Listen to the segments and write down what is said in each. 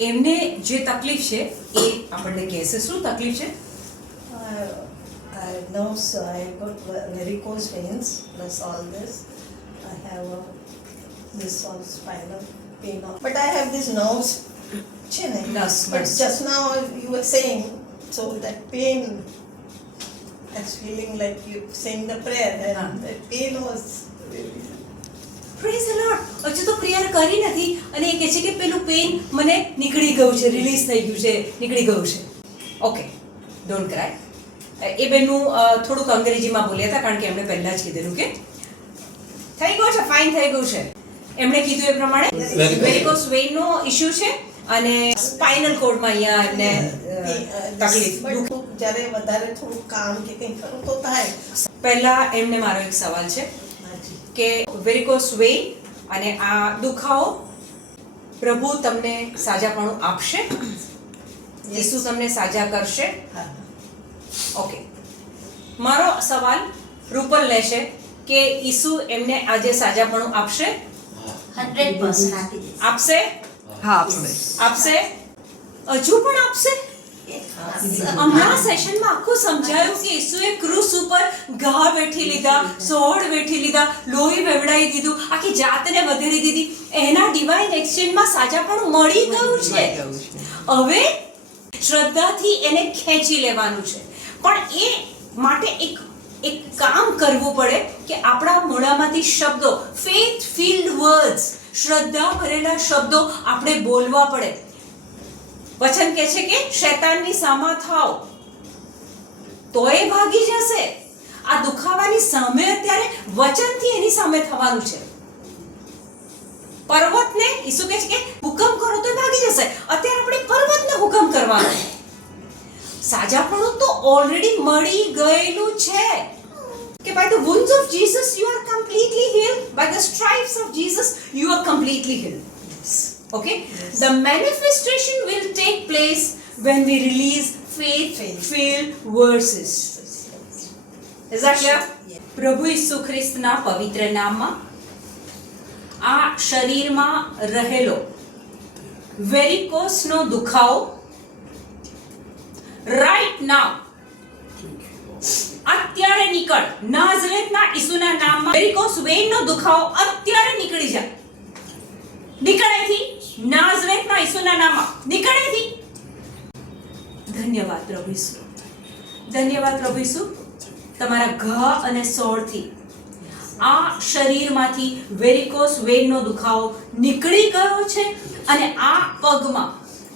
એમને જે તકલીફ છે એ આપણને કહેશે શું તકલીફ છે I, I have nerves, I have got va- varicose veins plus all this. I have uh, this all spinal pain. all- But I have these nerves. છે ને? Nerves, But nerves. just now you were saying, so that pain, I was feeling like you saying the prayer and Ah. that pain was really. praise Lord હજુ તો prayer કરી નથી. અને એ કહે છે કે પેલું પેઇન મને નીકળી ગયું છે રિલીઝ થઈ ગયું છે નીકળી ગયું છે. ઓકે ડોન્ટ ક્રાય એ બેનનું થોડુંક અંગ્રેજીમાં બોલ્યા હતા કારણ કે એમણે પહેલા જ કીધેલું કે થઈ ગયું છે ફાઇન થઈ ગયું છે. એમણે કીધું એ પ્રમાણે. વેરિકોસ વેઇનનો ઇશ્યુ છે અને સ્પાઇનલ કોડમાં અહીંયા એમને તકલીફ. જ્યારે વધારે થોડું કામ કે કંઈ કરું તો થાય. પહેલા એમને મારો એક સવાલ છે કે વેરિકોસ વેઇન અને આ દુખાવો પ્રભુ તમને સાજાપણું આપશે. ઈસુ તમને સાજા કરશે. હા. ઓકે મારો સવાલ રૂપલ લેશે કે ઈસુ એમને આજે સાજાપણું આપશે? હંડ્રેડ પર્સન્ટ આપી દઈશ આપશે? હા આપશે આપશે? હજુ પણ આપશે? હમણાં સેશનમાં આખું સમજાયું કે ઈસુએ ક્રુસ ઉપર ઘા વેઠી લીધા સોળ વેઠી લીધા લોહી વેવડાવી દીધું આખી જાતને વધેરી દીધી એના ડિવાઇન એક્સચેન્જમાં સાજાપણું મળી ગયું છે હવે શ્રદ્ધાથી એને ખેંચી લેવાનું છે પણ એ માટે એક એક કામ કરવું પડે કે આપણા મોઢામાંથી શબ્દો ફેથ ફિલ્ડ વર્ડ્સ શ્રદ્ધા ભરેલા શબ્દો આપણે બોલવા પડે વચન કહે છે કે શૈતાનની સામા થાવ તોય ભાગી જશે. આ દુખાવાની સામે અત્યારે વચનથી એની સામે થવાનું છે. પર્વતને ઈસુ કહે છે કે હુકમ કરો તો ભાગી જશે. અત્યારે આપણે પર્વતને હુકમ કરવાનો સાજાપણું તો ઓલરેડી મળી ગયેલું છે. કે by the wounds of Jesus you are completely heal by the stripes of Jesus you are completely healed. Okay? The manifestation will take place when we release faith filled verses. Is that clear? પ્રભુ ઈસુ ખ્રિસ્તના પવિત્ર નામમાં આ શરીરમાં રહેલો વેરિકોસનો દુખાવો right now અત્યારે નીકળ. નાઝરેતના ઈસુના નામમાં વેરિકોસ વેઇનનો દુખાવો અત્યારે નીકળી જાય. નીકળ અહીંથી નાઝરેથના ઈસુના નામમાં. નીકળેથી. ધન્યવાદ પ્રભુ ઈસુ. ધન્યવાદ પ્રભુ ઈસુ. તમારા ઘ અને સોળથી આ શરીરમાંથી વેરિકોસ વેનનો દુખાવો નીકળી ગયો છે અને આ પગમાં,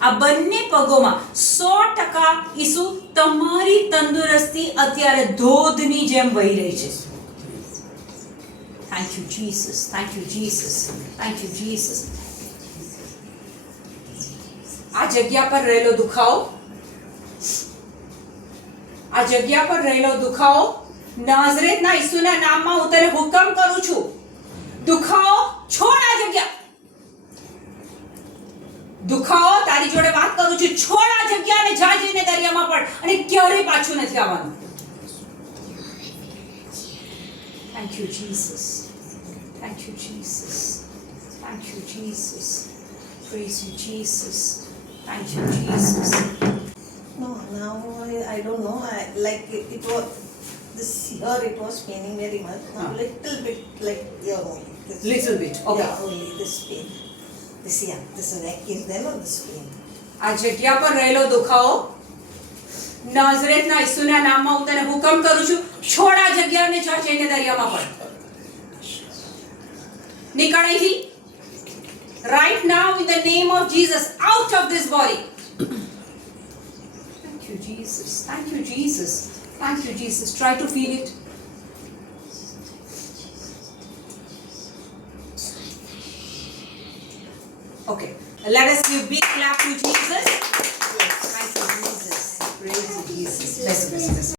આ બંને પગોમાં સો ટકા ઈસુ તમારી તંદુરસ્તી અત્યારે ધોધની જેમ વહી રહી છે. Thank you Jesus thank you Jesus thank you Jesus જગ્યા પર રહેલો દુખાવો? આ જગ્યા પર રહેલો દુખાવો નાઝરેતના ઈસુના નામમાં હું તને હુકમ કરું છું. દુખાવો છોડ આ જગ્યા. દુખાવો, તારી જોડે વાત કરું છું, છોડ આ જગ્યા અને જા જઈને દરિયામાં પડ. અને ક્યારેય પાછું નથી આવવાનું. Thank you Jesus thank you Jesus thank you Jesus praise you Jesus thank you, Jesus. No, now I, I don't know. I like it, it was this year it was paining very much. Now Ah. little bit like yeah only. This, Little bit, okay. Yeah, only this pain. This yeah, this neck is there or this pain. આ જગ્યા પર રહેલો દુખાવો નાઝરેતના ઈસુના નામમાં હું તને હુકમ કરું છું છોડ આ જગ્યાને જા જઈને દરિયામાં પડ નીકળ અહીંથી right now in the name of Jesus out of this body. Thank you Jesus. Thank you Jesus. Thank you Jesus. Try to feel it. Okay. Let us give big clap to Jesus. Thank you Jesus. Praise Jesus. Bless bless bless.